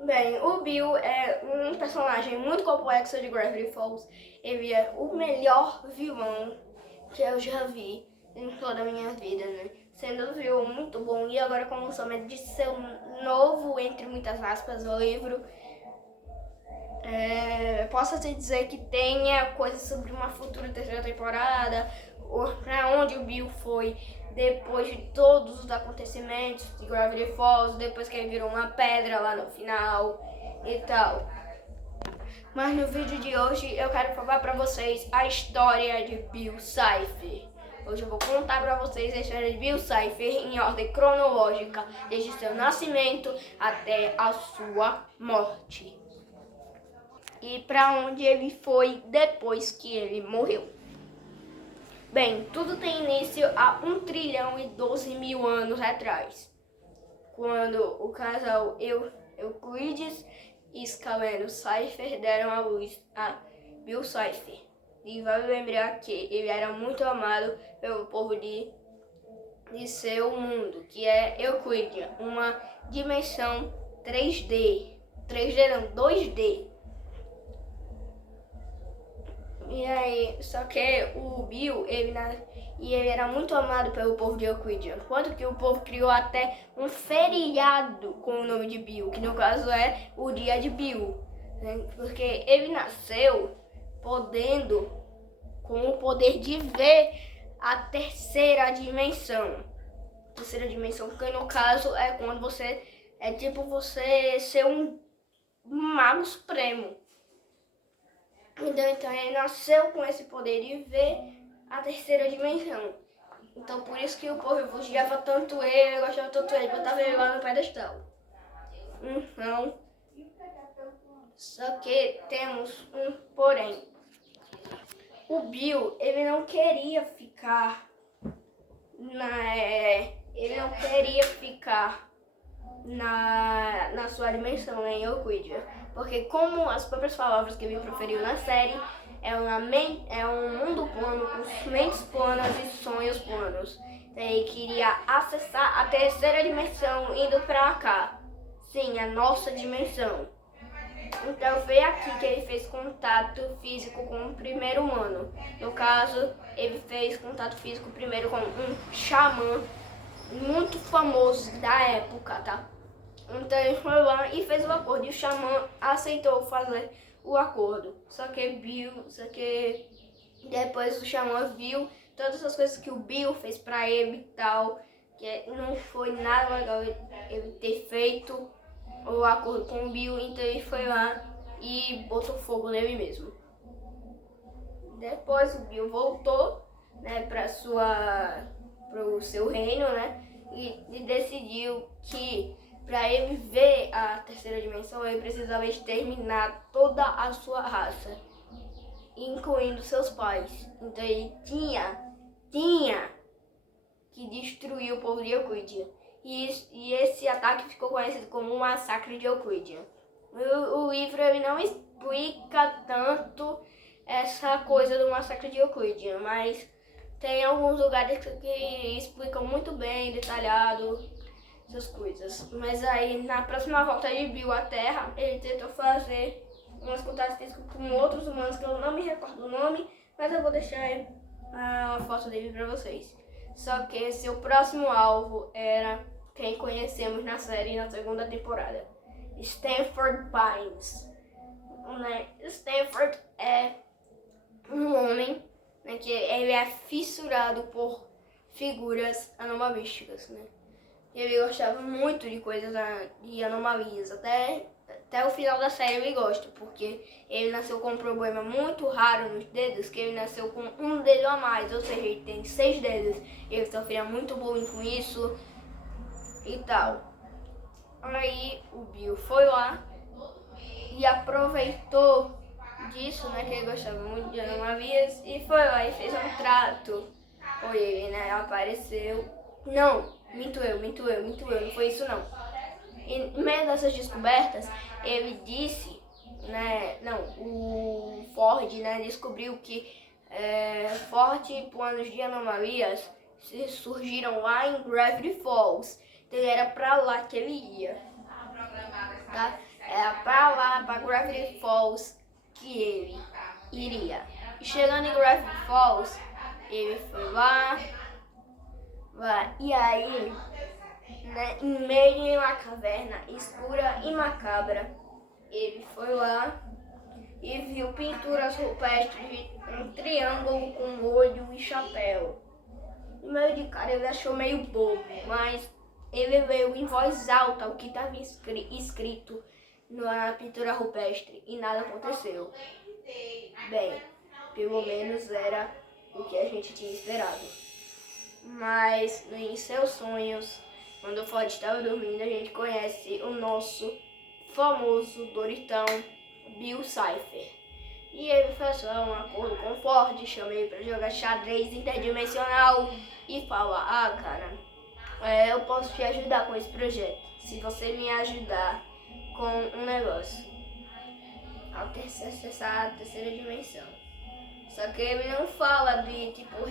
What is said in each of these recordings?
Bem, o Bill é um personagem muito complexo de Gravity Falls. Ele é o melhor vilão que eu já vi em toda a minha vida, né? Sendo um vilão muito bom e agora com o lançamento de seu novo, entre muitas aspas, livro, posso te dizer que tenha coisas sobre uma futura terceira temporada, ou pra onde o Bill foi depois de todos os acontecimentos de Gravity Falls, depois que ele virou uma pedra lá no final e tal. Mas no vídeo de hoje eu quero falar pra vocês a história de Bill Cipher. Hoje eu vou contar pra vocês a história de Bill Cipher em ordem cronológica, desde seu nascimento até a sua morte. E para onde ele foi depois que ele morreu. Bem, tudo tem início há 1 trilhão e 12 mil anos atrás, quando o casal Euclides e Scaleno Cipher deram à luz a Bill Cipher. E vale lembrar que ele era muito amado pelo povo de seu mundo, que é Euclidia, uma dimensão 3D. 3D não, 2D. E aí, só que o Bill, ele era muito amado pelo povo de Euclidia. Quanto que o povo criou até um feriado com o nome de Bill, que no caso é o dia de Bill. Né? Porque ele nasceu com o poder de ver a terceira dimensão. Terceira dimensão, que no caso é quando você, é tipo você ser um mago supremo. Então ele nasceu com esse poder de ver a terceira dimensão. Então por isso que o povo elogiava tanto ele, gostava tanto ele, botava ele lá no pedestal. Então, só que temos um porém. O Bill, ele não queria ficar na sua dimensão, em Euclidia. Porque como as próprias palavras que ele proferiu na série, é um mundo plano com mentes planas e sonhos planos. Então, ele queria acessar a terceira dimensão indo pra cá. Sim, a nossa dimensão. Então foi aqui que ele fez contato físico com o primeiro humano. No caso, ele fez contato físico primeiro com um xamã muito famoso da época, tá? Então ele foi lá e fez o acordo. E o xamã aceitou fazer o acordo. Só que depois o xamã viu todas as coisas que o Bill fez pra ele e tal. Que não foi nada legal ele ter feito o acordo com o Bill. Então ele foi lá e botou fogo nele mesmo. Depois o Bill voltou, né, pro seu reino, né? E decidiu que para ele ver a terceira dimensão, ele precisava exterminar toda a sua raça, incluindo seus pais. Então ele tinha que destruir o povo de Euclidia. E esse ataque ficou conhecido como o Massacre de Euclidia. O livro ele não explica tanto essa coisa do Massacre de Euclidia, mas tem alguns lugares que explicam muito bem, detalhado, essas coisas. Mas aí, na próxima volta de Bill à Terra, ele tentou fazer umas contatos com outros humanos, que eu não me recordo o nome, mas eu vou deixar uma foto dele pra vocês. Só que seu próximo alvo era quem conhecemos na série na segunda temporada, Stanford Pines. Né? Stanford é um homem, né, que ele é fissurado por figuras anomalísticas, né? Ele gostava muito de coisas de anomalias, até o final da série ele gosta, porque ele nasceu com um problema muito raro nos dedos, que ele nasceu com um dedo a mais, ou seja, ele tem 6 dedos. Ele sofria muito bullying com isso e tal. Aí o Bill foi lá e aproveitou disso, né, que ele gostava muito de anomalias, e foi lá e fez um trato com ele, né? Apareceu. Não, minto eu, não foi isso não. E no meio dessas descobertas, ele disse, né, não, o Ford, né, descobriu que fortes planos de anomalias surgiram lá em Gravity Falls. Então era pra lá que ele ia, tá? Gravity Falls que ele iria. E chegando em Gravity Falls, ele foi lá e aí, né, em meio de uma caverna escura e macabra, ele foi lá e viu pinturas rupestres de um triângulo com olho e chapéu. E meio de cara ele achou meio bobo, mas ele leu em voz alta o que estava escrito na pintura rupestre e nada aconteceu. Bem, pelo menos era o que a gente tinha esperado. Mas em seus sonhos, quando o Ford estava dormindo, a gente conhece o nosso famoso Doritão, Bill Cipher. E ele fez um acordo com o Ford, chamei ele para jogar xadrez interdimensional e fala: cara, eu posso te ajudar com esse projeto, se você me ajudar com um negócio, acessar a terceira dimensão. Só que ele não fala de tipo o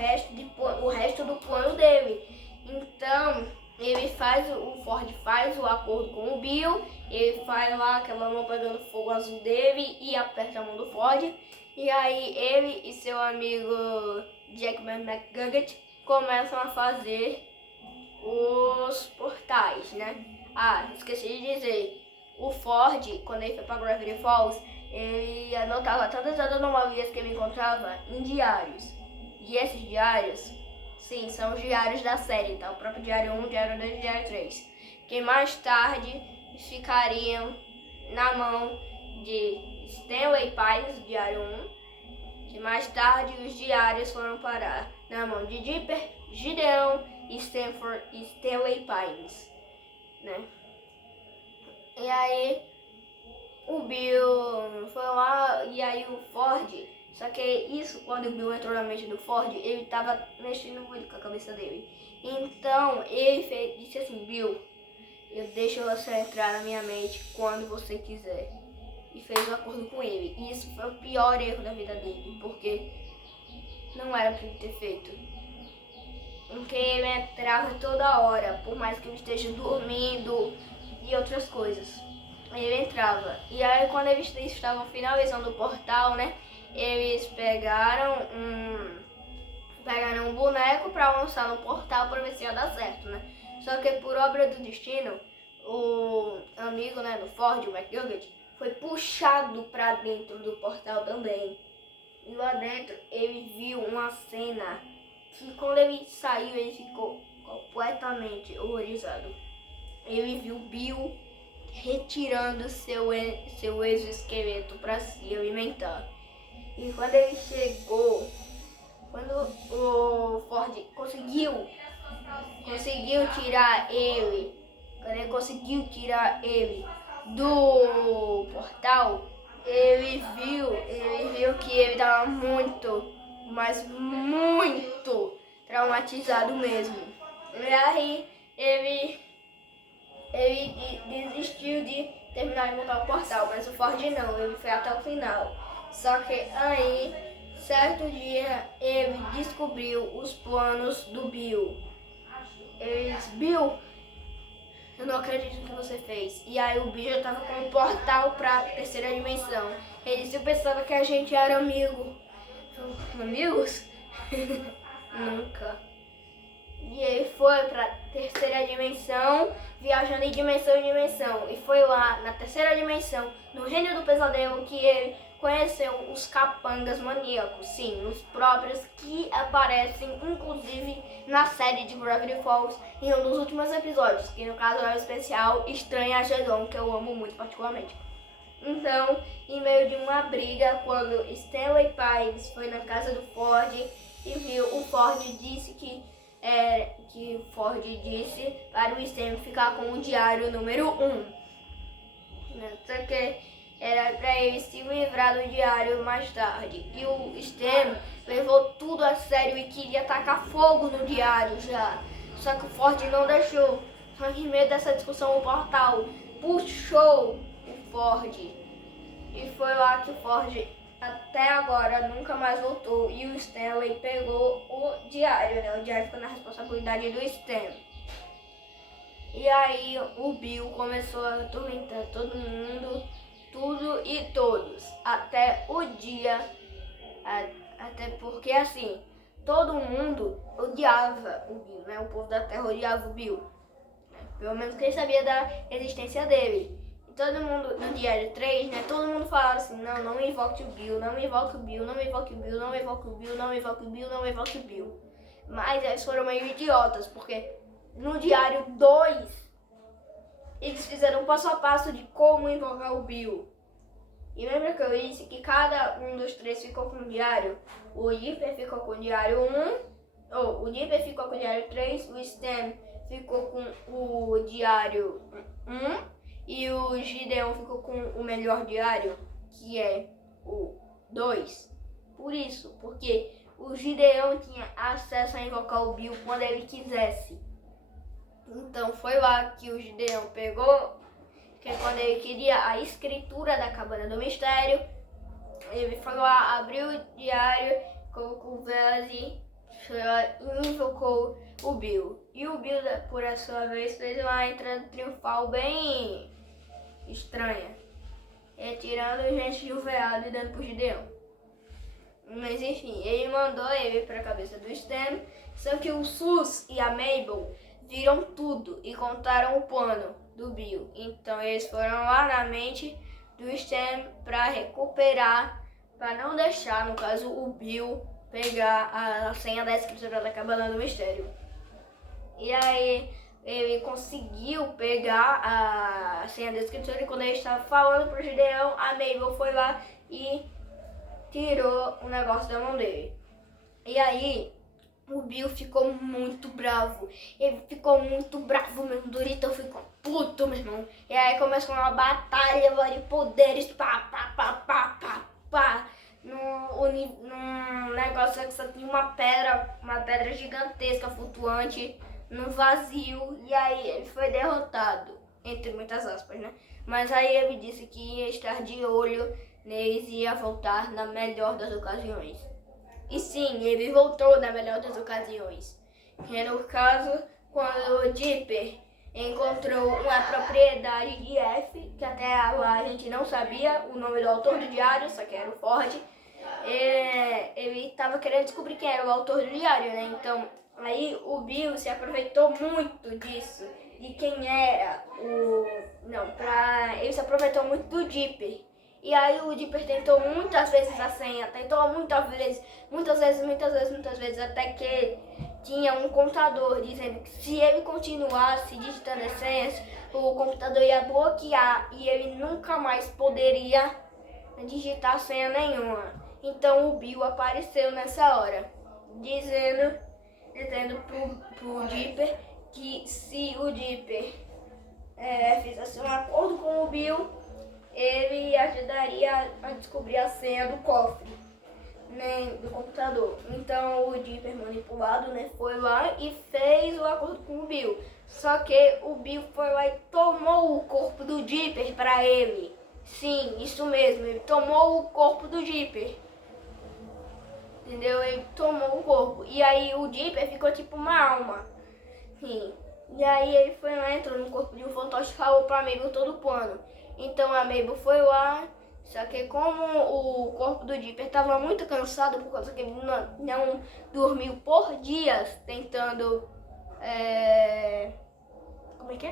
resto do plano dele. Então o Ford faz o acordo com o Bill, ele faz lá aquela mão pegando fogo azul dele e aperta a mão do Ford. E aí ele e seu amigo Jackman McGugget começam a fazer os portais, né? Esqueci de dizer, o Ford, quando ele foi para Gravity Falls, ele anotava todas as anomalias que ele encontrava em diários. E esses diários, sim, são os diários da série, tá? O próprio diário 1, diário 2 e diário 3. Que mais tarde ficariam na mão de Stanley Pines, diário 1. Que mais tarde os diários foram parar na mão de Dipper, Gideon e Stanley Pines, né? E aí o Bill foi lá e aí o Ford, só que isso, quando o Bill entrou na mente do Ford, ele tava mexendo muito com a cabeça dele. Então ele disse assim: Bill, eu deixo você entrar na minha mente quando você quiser. E fez um acordo com ele. E isso foi o pior erro da vida dele, porque não era pra ele ter feito. Porque ele entrava toda hora, por mais que ele esteja dormindo e outras coisas. Ele entrava. E aí quando eles estavam finalizando o portal, né? Eles pegaram um boneco pra lançar no portal pra ver se ia dar certo, né? Só que por obra do destino, o amigo, né, do Ford, o McGugget, foi puxado pra dentro do portal também. E lá dentro ele viu uma cena que quando ele saiu ele ficou completamente horrorizado. Ele viu Bill retirando seu exoesqueleto para se alimentar. E quando ele chegou, quando o Ford conseguiu tirar ele, quando ele conseguiu tirar ele do portal, ele viu que ele estava muito, mas muito traumatizado mesmo. E aí ele desistiu de terminar de montar o portal, mas o Ford não, ele foi até o final. Só que aí, certo dia, ele descobriu os planos do Bill. Ele disse: Bill, eu não acredito no que você fez. E aí o Bill já estava com um portal para a terceira dimensão. Ele disse: eu pensava que a gente era amigo. Amigos? Nunca. E ele foi pra terceira dimensão, viajando de dimensão em dimensão. E foi lá, na terceira dimensão, no Reino do Pesadelo, que ele conheceu os capangas maníacos. Sim, os próprios que aparecem, inclusive, na série de Gravity Falls, em um dos últimos episódios, que no caso é o especial Estranha Armageddon, que eu amo muito particularmente. Então, em meio de uma briga, quando Stanley Pines foi na casa do Ford e viu, o Ford disse que Ford disse para o Stan ficar com o diário número 1. Só que era para ele se livrar do diário mais tarde. E o Stan levou tudo a sério e queria tacar fogo no diário já. Só que o Ford não deixou. Só que em meio dessa discussão, o portal puxou o Ford. E foi lá que o Ford até agora nunca mais voltou. E o Stanley pegou o diário, né? O diário ficou na responsabilidade do Stan. E aí o Bill começou a atormentar todo mundo. tudo e todos, até o dia, até porque assim, todo mundo odiava o Bill, né? O povo da Terra odiava o Bill, né? Pelo menos quem sabia da existência dele. E todo mundo, no Diário 3, né? Todo mundo falava assim, não invoque o Bill, não invoque o Bill, não invoque o Bill, não invoque o Bill, não invoque o Bill, não invoque o Bill. Mas eles foram meio idiotas, porque no Diário 2, eles fizeram um passo a passo de como invocar o Bill. E lembra que eu disse que cada um dos três ficou com o diário? O Dipper ficou com o diário 1, o Dipper ficou com o diário 3, o Stan ficou com o diário 1 e o Gideon ficou com o melhor diário, que é o 2. Por isso, porque o Gideon tinha acesso a invocar o Bill quando ele quisesse. Então foi lá que o Gideon pegou, que quando ele queria a escritura da Cabana do Mistério, ele foi lá, abriu o diário, colocou velas e invocou o Bill. E o Bill, por sua vez, fez uma entrada triunfal bem estranha, tirando gente do veado e dando pro Gideon. Mas enfim, ele mandou ele pra cabeça do Stan, só que o Sus e a Mabel viram tudo e contaram o plano do Bill. Então eles foram lá na mente do Stan para recuperar, para não deixar, no caso, o Bill pegar a senha da escritura da Cabana do Mistério. E aí ele conseguiu pegar a senha da escritura e quando ele estava falando pro Gideon, a Mabel foi lá e tirou o negócio da mão dele. E aí o Bill ficou muito bravo. Ele ficou muito bravo mesmo. Doritão ficou puto, meu irmão. E aí começou uma batalha de poderes. Pá. Num negócio que só tinha uma pedra gigantesca flutuante no vazio. E aí ele foi derrotado. Entre muitas aspas, né? Mas aí ele disse que ia estar de olho neles e ia voltar na melhor das ocasiões. E sim, ele voltou na melhor das ocasiões. E no caso, quando o Dipper encontrou uma propriedade de F, que até lá a gente não sabia o nome do autor do diário, só que era o Ford, ele estava querendo descobrir quem era o autor do diário, né? Então, aí o Bill se aproveitou muito disso, de quem era o... ele se aproveitou muito do Dipper. E aí o Dipper tentou muitas vezes a senha, muitas vezes, até que tinha um contador dizendo que se ele continuasse digitando as senhas, o computador ia bloquear e ele nunca mais poderia digitar senha nenhuma. Então o Bill apareceu nessa hora, dizendo pro Dipper que se o Dipper fizesse um acordo com o Bill, ele ajudaria a descobrir a senha do cofre, né, do computador. Então o Dipper manipulado, né, foi lá e fez o acordo com o Bill. Só que o Bill foi lá e tomou o corpo do Dipper para ele. Sim, isso mesmo, ele tomou o corpo do Dipper. Entendeu? Ele tomou o corpo. E aí o Dipper ficou tipo uma alma. Sim. E aí ele foi lá, entrou no corpo de um fantoche e falou pra Mabel todo o plano. Então a Mabel foi lá, só que como o corpo do Dipper estava muito cansado, por causa que ele não dormiu por dias tentando... Como é que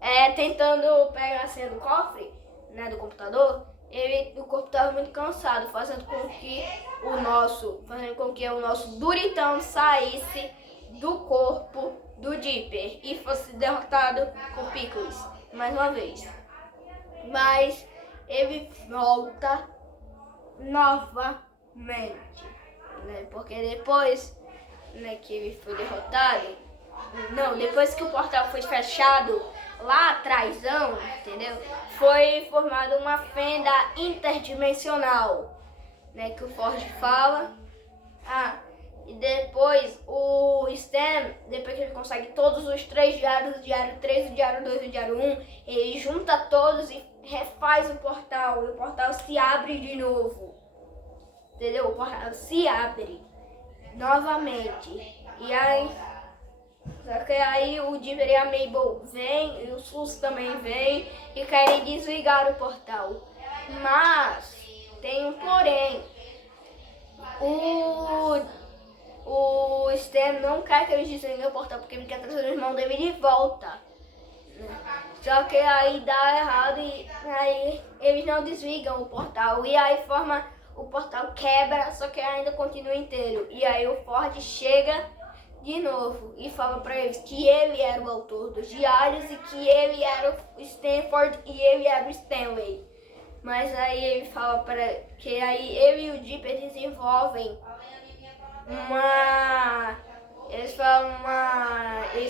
é? Tentando pegar a senha do cofre, né, do computador, o corpo estava muito cansado, fazendo com que o nosso Duritão saísse do corpo do Dipper e fosse derrotado com Pickles mais uma vez. Mas ele volta novamente, né? Porque depois, né, que ele foi derrotado, depois que o portal foi fechado lá atrás, entendeu? Foi formada uma fenda interdimensional, né, que o Ford fala. E depois o Stan, depois que ele consegue todos os 3 diários, o diário 3, o diário 2 e o diário 1, ele junta todos e refaz o portal. E o portal se abre de novo. Entendeu? O portal se abre novamente. E aí Só que aí o Dipper e a Mabel vêm, e o Sus também vem e querem desligar o portal. Mas tem um porém. O Stan não quer que eles desliguem o portal porque ele quer trazer o irmão dele de volta. Só que aí dá errado e aí eles não desligam o portal. E aí o portal quebra, só que ainda continua inteiro. E aí o Ford chega de novo e fala pra eles que ele era o autor dos diários e que ele era o Stanford e ele era o Stanley. Mas aí ele fala que aí ele e o Dipper desenvolvem eles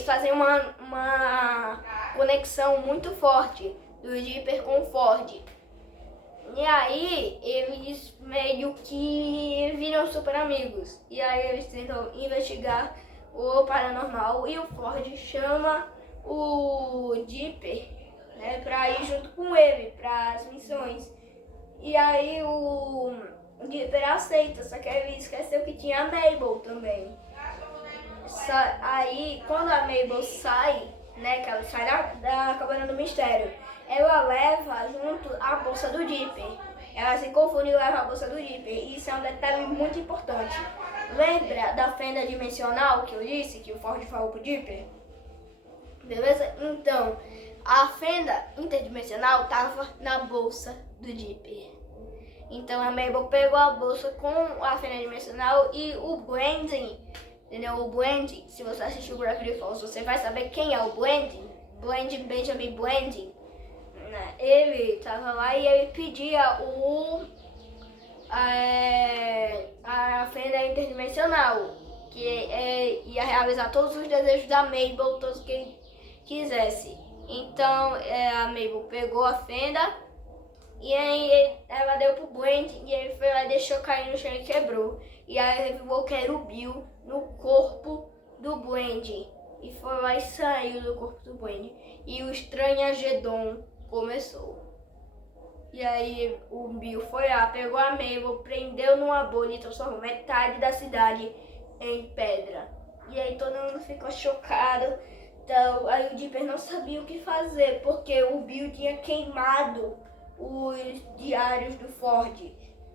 fazem uma conexão muito forte do Dipper com o Ford. E aí eles meio que viram super amigos. E aí eles tentam investigar o paranormal e o Ford chama o Dipper, né, pra ir junto com ele para as missões. E aí o Dipper aceita, só que ele esqueceu que tinha a Mabel também. Aí quando a Mabel sai, né, que ela sai da Cabana do Mistério, ela leva junto a bolsa do Dipper. Ela se confunde e leva a bolsa do Dipper. E isso é um detalhe muito importante. Lembra da fenda dimensional que eu disse, que o Ford falou pro Dipper? Beleza? Então, a fenda interdimensional estava na bolsa do Dipper. Então a Mabel pegou a bolsa com a fenda dimensional e o Brandon, entendeu? O Brandon, se você assistiu Gravity Falls, você vai saber quem é o Brandon. Benjamin Brandon. Ele estava lá e ele pedia a fenda interdimensional, que ia realizar todos os desejos da Mabel, todos que ele quisesse. Então a Mabel pegou a fenda e aí ela deu pro Brandon e ele foi lá e deixou cair no chão e quebrou. E aí revelou que era o Bill no corpo do Brandon. E foi lá e saiu do corpo do Brandon. E o Estranhagedon começou. E aí o Bill foi lá, pegou a Mabel, prendeu numa bolha e transformou metade da cidade em pedra. E aí todo mundo ficou chocado. Então aí o Dipper não sabia o que fazer, porque o Bill tinha queimado os diários do Ford.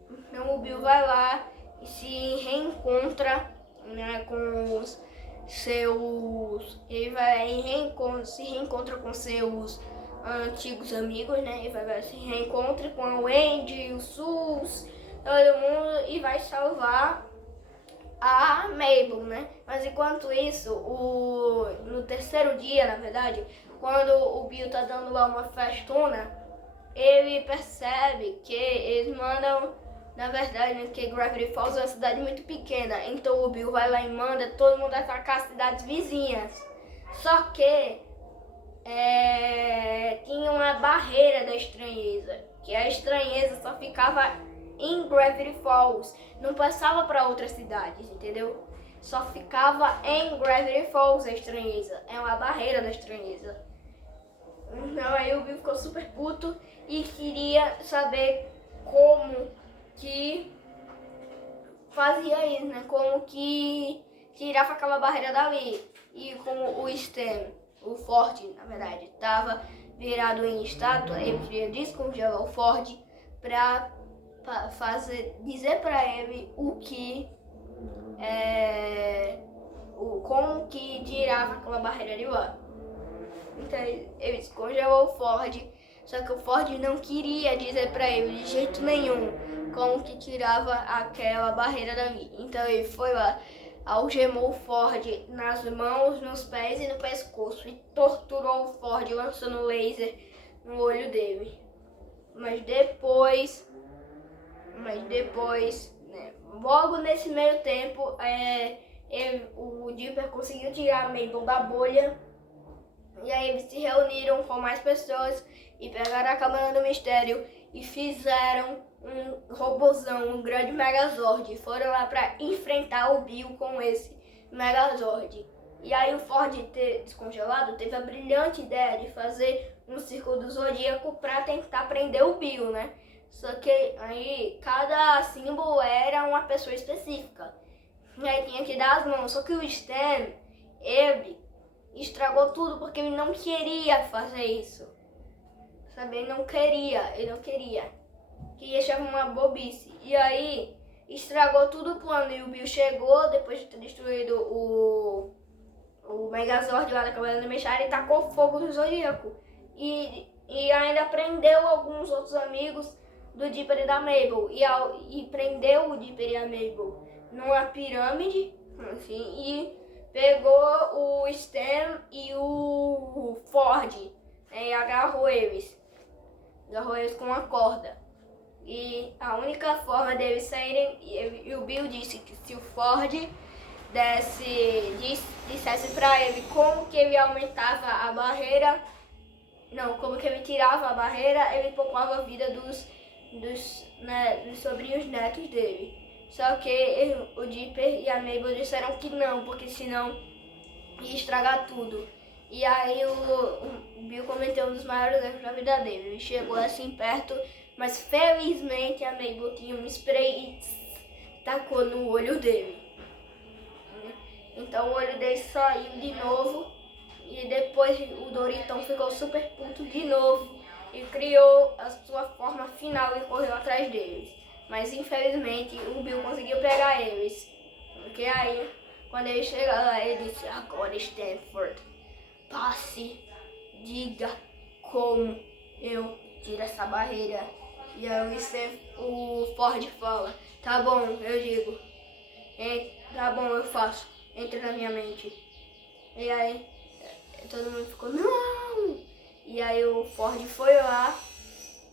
Então o Bill vai lá e se reencontra, né, com os seus... Ele se reencontra com seus antigos amigos, né? Ele vai se reencontra com a Wendy, o Sus, todo mundo e vai salvar a Mabel, né? Mas enquanto isso, no terceiro dia, na verdade, quando o Bill tá dando lá uma festona, ele percebe que eles mandam, na verdade, né, que Gravity Falls é uma cidade muito pequena. Então o Bill vai lá e manda todo mundo atacar as cidades vizinhas. Só que tinha uma barreira da estranheza, que a estranheza só ficava em Gravity Falls, não passava para outras cidades, entendeu? Só ficava em Gravity Falls a estranheza, é uma barreira da estranheza. Então aí o Bill ficou super puto e queria saber como que fazia isso, né? Como que tirava aquela barreira dali. E como o Stan, o Ford, na verdade, estava virado em estátua, ele queria descongelar o Ford para dizer para ele como que tirava aquela barreira de lá. Então ele descongelou o Ford, só que o Ford não queria dizer para ele de jeito nenhum como que tirava aquela barreira dali. Então ele foi lá, algemou o Ford nas mãos, nos pés e no pescoço e torturou o Ford lançando laser no olho dele. Mas depois, né, logo nesse meio tempo, o Dipper conseguiu tirar a Mabel da bolha. E aí eles se reuniram com mais pessoas e pegaram a Cabana do Mistério e fizeram um robozão, um grande Megazord. E foram lá para enfrentar o Bill com esse Megazord. E aí o Ford, descongelado, teve a brilhante ideia de fazer um círculo do Zodíaco para tentar prender o Bill, né? Só que aí cada símbolo era uma pessoa específica. E aí tinha que dar as mãos. Só que o Stan, ele estragou tudo porque ele não queria fazer isso. Sabe, ele não queria. Que achava uma bobice. E aí, estragou tudo o plano. E o Bill chegou, depois de ter destruído o Megazord lá da Cavaleira do Machado, e tacou fogo no Zodíaco. E ainda prendeu alguns outros amigos do Dipper e da Mabel. E prendeu o Dipper e a Mabel numa pirâmide, assim, e pegou o Stan e o Ford, né, e agarrou eles com uma corda. E a única forma deles saírem, e o Bill disse que se o Ford dissesse pra ele como que ele aumentava a barreira, não, como que ele tirava a barreira, ele poupava a vida dos sobrinhos netos dele. Só que o Dipper e a Mabel disseram que não, porque senão ia estragar tudo. E aí o Bill cometeu um dos maiores erros da vida dele. Ele chegou assim perto, mas felizmente a Mabel tinha um spray e tacou no olho dele. Então o olho dele saiu de novo e depois o Doritão ficou super puto de novo e criou a sua forma final e correu atrás deles. Mas infelizmente o Bill conseguiu pegar eles. Porque aí, quando ele chegou lá, ele disse: agora Stanford, passe, diga como eu tiro essa barreira. E aí o Ford fala: tá bom, eu digo. Tá bom, eu faço. Entra na minha mente. E aí todo mundo ficou: não! E aí o Ford foi lá,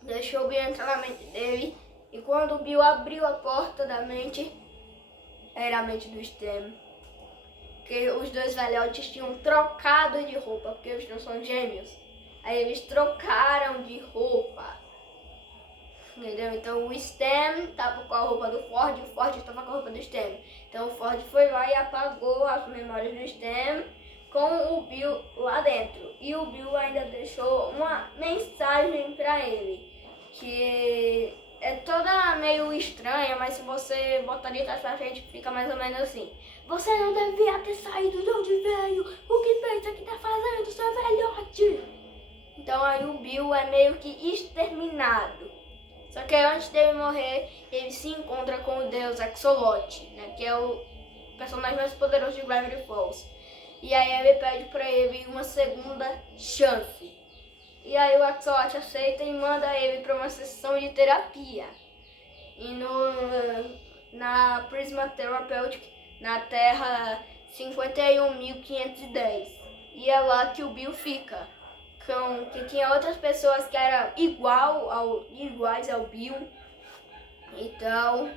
deixou o Bill entrar na mente dele. E quando o Bill abriu a porta da mente, era a mente do Stan. Porque os dois velhotes tinham trocado de roupa, porque eles não são gêmeos. Aí eles trocaram de roupa. Entendeu? Então o Stan estava com a roupa do Ford e o Ford estava com a roupa do Stan. Então o Ford foi lá e apagou as memórias do Stan com o Bill lá dentro. E o Bill ainda deixou uma mensagem para ele, que é toda meio estranha, mas se você botar de trás pra frente, fica mais ou menos assim: você não devia ter saído de onde veio. O que pensa que tá fazendo, seu velhote? Então aí o Bill é meio que exterminado. Só que antes dele morrer, ele se encontra com o deus Axolotl, né, que é o personagem mais poderoso de Gravity Falls. E aí ele pede pra ele uma segunda chance. E aí o Axolotl aceita e manda ele para uma sessão de terapia. E na Prisma Therapeutic, na Terra 51.510. E é lá que o Bill fica. Que tinha outras pessoas que eram iguais ao Bill. Então,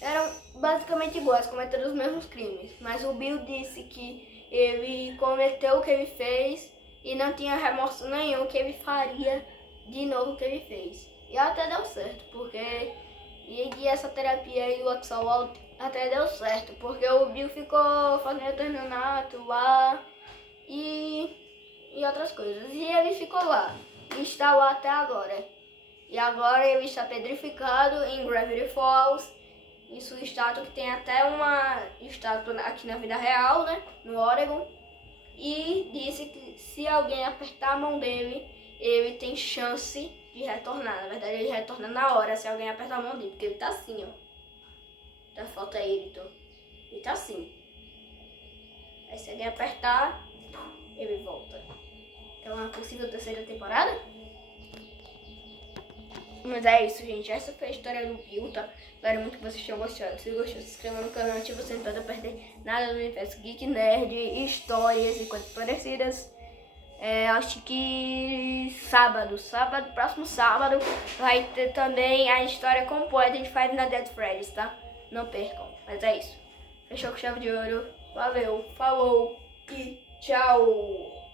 eram basicamente iguais, cometendo os mesmos crimes. Mas o Bill disse que ele cometeu o que ele fez e não tinha remorso nenhum que ele faria de novo o que ele fez. E até deu certo, porque essa terapia aí do Axolotl até deu certo, porque o Bill ficou fazendo terminato lá e outras coisas. E ele ficou lá, e está lá até agora. E agora ele está petrificado em Gravity Falls, em sua estátua, que tem até uma estátua aqui na vida real, né, no Oregon. E disse que se alguém apertar a mão dele, ele tem chance de retornar. Na verdade, ele retorna na hora se alguém apertar a mão dele, porque ele tá assim, ó. Dá falta ele, então. Ele tá assim. Aí se alguém apertar, ele volta. Então é uma possível terceira temporada? Mas é isso, gente. Essa foi a história do Bill, tá? Espero muito que vocês tenham gostado. Se gostou, se inscreva no canal, ativa o sininho para não perder nada do universo Geek Nerd, histórias e coisas parecidas. Acho que próximo sábado, vai ter também a história completa de Five Nights at Freddy's, tá? Não percam. Mas é isso. Fechou com chave de ouro. Valeu, falou e tchau!